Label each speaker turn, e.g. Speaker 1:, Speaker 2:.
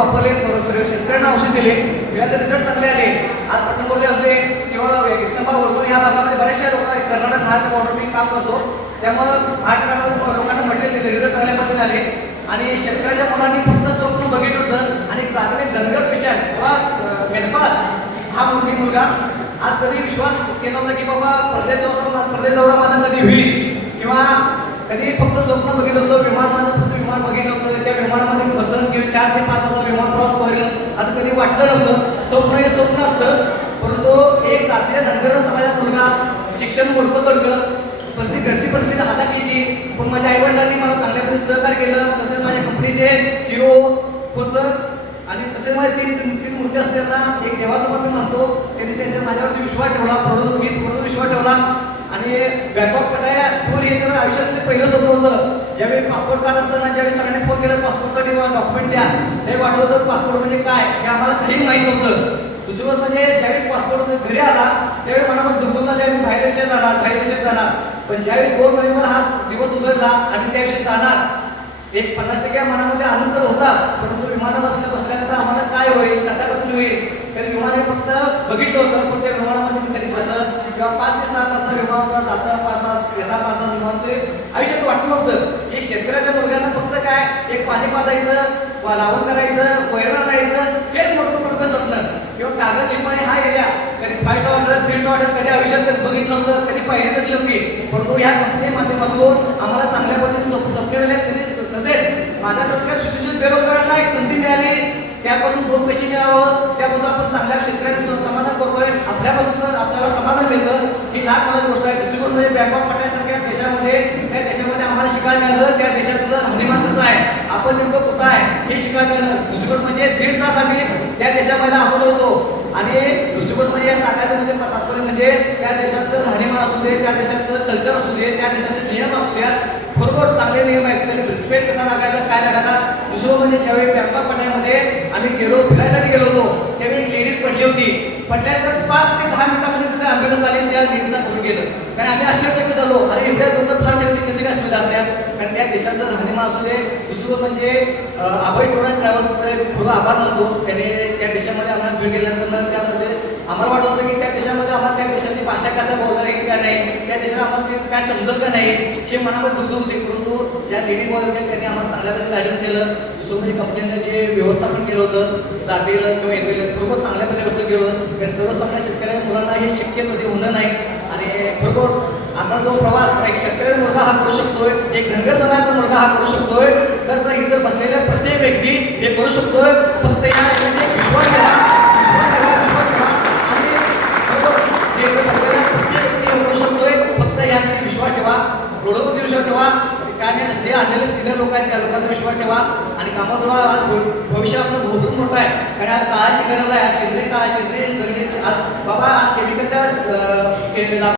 Speaker 1: शेतकऱ्यांना औषध दिले. त्यानंतर रिझल्ट चांगले आले. आज पटण बोलले असले किंवा सभा वरतून ह्या भागामध्ये बऱ्याचशा लोक कर्नाटक महाराष्ट्र बॉर्डर मी काम करतो. त्यामुळं महाराष्ट्रामध्ये लोकांना म्हटले दिले रिझल्ट चांगल्या पद्धतीने आले. आणि शेतकऱ्याच्या मुलांनी फक्त स्वप्न बघितलं होतं. आणि चांगले दंगल पेशा किंवा मेनपाल हा मुलगी मुलगा. आज कधी विश्वास केला होता की बाबा परदेश दौरा परदेश दौरा माझा कधी होईल किंवा कधी फक्त स्वप्न बघितलं होतं विमान माझं फक्त विमान बघितलं होतं त्या विमानामध्ये बसन किंवा चार ते पाच तास विमान प्रवास करेल असं कधी वाटलं नव्हतं स्वप्न हे स्वप्न असतं. परंतु एक जातीय धनगर समाजात मुलगा शिक्षण मोठं करतं परिस्थिती घरची परिस्थिती हाताकीची पण माझ्या आईवडिलांनी मला चांगल्या पद्धतीने सहकार्य केलं. तसेच माझ्या कंपनीचे सीओ सर आणि तसे माझे तीन तीन मूर्ती असताना एक देवासमोर मी मानतो त्यांनी त्यांच्या माझ्यावरती विश्वास ठेवला प्रभू मी प्रभू विश्वास ठेवला. आणि बँकॉक पटाया टूर हे तर आयुष्यातलं पहिलं स्वप्न होतं. ज्यावेळी पासपोर्ट काढत असताना ज्यावेळी सरांनी फोन केला पासपोर्टसाठी डॉक्युमेंट द्या. हे वाटलं होतं पासपोर्ट म्हणजे काय? हे आम्हाला काही माहीत नव्हतं. दुसरी गोष्ट म्हणजे ज्यावेळी पासपोर्ट घरी आला त्यावेळी मनामध्ये दुखून झाले आम्ही बाहेर देशात जाणार बाहेर देशात जाणार पण ज्यावेळी दोन नोव्हेंबर हा दिवस उजळला आणि त्या दिवशी जाणार एक पन्नास टक्के मनामध्ये आनंद होता परंतु विमानात बसल्या बसल्यानंतर आम्हाला काय होईल कसा बदल होईल? तर विमान हे फक्त बघितलं होतं पण त्या विमानामध्ये मी कधी बसत किंवा पाच ते सहा तास विमानाला जातं पाच तास येता पाच तास विमान ते आयुष्यात वाटलं होतं एक शेतकऱ्याच्या मुलग्यांना फक्त काय? एक पाणी पाजायचं वा लावण करायचं वैरण आणायचं हेच मोठं मोठं स्वप्न. किंवा कागद लिंबाने हा एरिया कधी फाईट ऑर्डर थ्रीट ऑर्डर कधी आयुष्यात कधी बघितलं नव्हतं कधी पाहिजे तरी होती परंतु ह्या कंपनी माध्यमातून आम्हाला चांगल्या पद्धतीने स्वप्न स्वप्न मिळाले तरी तसेच माझ्यासारख्या सुशिक्षित बेरोजगारांना एक संधी मिळाली. त्यापासून दोन पैसे मिळावं त्यापासून आपण चांगल्या शेतकऱ्याचं समाधान करतोय. आपल्यापासून जर आपल्याला समाधान मिळतं ही लाख मला गोष्ट आहे दुसरी गोष्ट म्हणजे बँकॉक पट्यासारख्या देशामध्ये त्या देशामध्ये आम्हाला शिकायला मिळालं त्या देशातलं राहणीमान कसं आहे? आपण नेमकं कुठं आहे? हे शिकायला मिळालं दुसरी म्हणजे दीड तास आम्ही त्या देशामध्ये आपण होतो. आणि दुसरी गोष्ट म्हणजे या सांगायचं म्हणजे तात्पर्य म्हणजे त्या देशातलं राहणीमान असू दे त्या देशातलं कल्चर असू दे त्या देशातले नियम असू द्या बरोबर चांगले नियम आहेत. त्याने रिस्पेक्ट कसा लागायचा काय लागायचा? दुसरं म्हणजे ज्यावेळी बँकॉक पट्यामध्ये आम्ही गेलो फिरायसाठी गेलो होतो त्यावेळी एक लेडीज पडली होती. पडल्यानंतर पाच ते दहा मिनिटामध्ये तिथे आंबेडस आले आणि त्या लेडीजला घेऊन गेलं. कारण आम्ही आश्चर्यचकित झालो दोन फार सेफ्टी काय सुविधा असत्या कारण त्या देशाचं राहणीमा असू दे दुसरं म्हणजे अं, अभय टोरा ट्रॅव्हल्सचे खूप आभार मानतो त्याने त्या देशामध्ये आम्हाला भेट गेल्यानंतर त्यामध्ये आम्हाला वाटत होतं की त्या देशामध्ये आम्हाला त्या देशाची भाषा कसा बोलता येईल का नाही त्या देशात आम्हाला ते काय समजत का नाही हे मनामध्ये दुःख होते. परंतु ज्या लेडी बॉय होत्या त्यांनी आम्हाला चांगल्या प्रकारे गायडन्स केलं. दुसरं म्हणजे कंपनीने जे व्यवस्थापन केलं होतं जातील किंवा येतील खरोखर चांगल्या प्रकारे व्यवस्था केलं. त्या सर्वसामान्य शेतकऱ्या मुलांना हे शक्य कधी होणं नाही. आणि खरोखर असा जो प्रवास एक शेतकऱ्याचा मुलगा हा करू शकतोय एक धनगर समाजाचा मुलगा हा करू शकतोय तर इतर बसलेल्या प्रत्येक व्यक्ती हे करू शकतोय. फक्त या विश्वास ठेवा विश्वास विश्वास आणि जे बसलेल्या प्रत्येक व्यक्ती करू शकतोय. फक्त यासाठी विश्वास ठेवा रोडवरती विश्वास ठेवा काय जे आलेले सिनियर लोक आहेत त्या लोकांचा विश्वास ठेवा. आणि कामाचा भविष्य आपलं भोगून मोठं आहे कारण आज काळाची गरज आहे आज सेंद्रिय काळ सेंद्रिय जमिनीची आज बाबा आज केमिकलच्या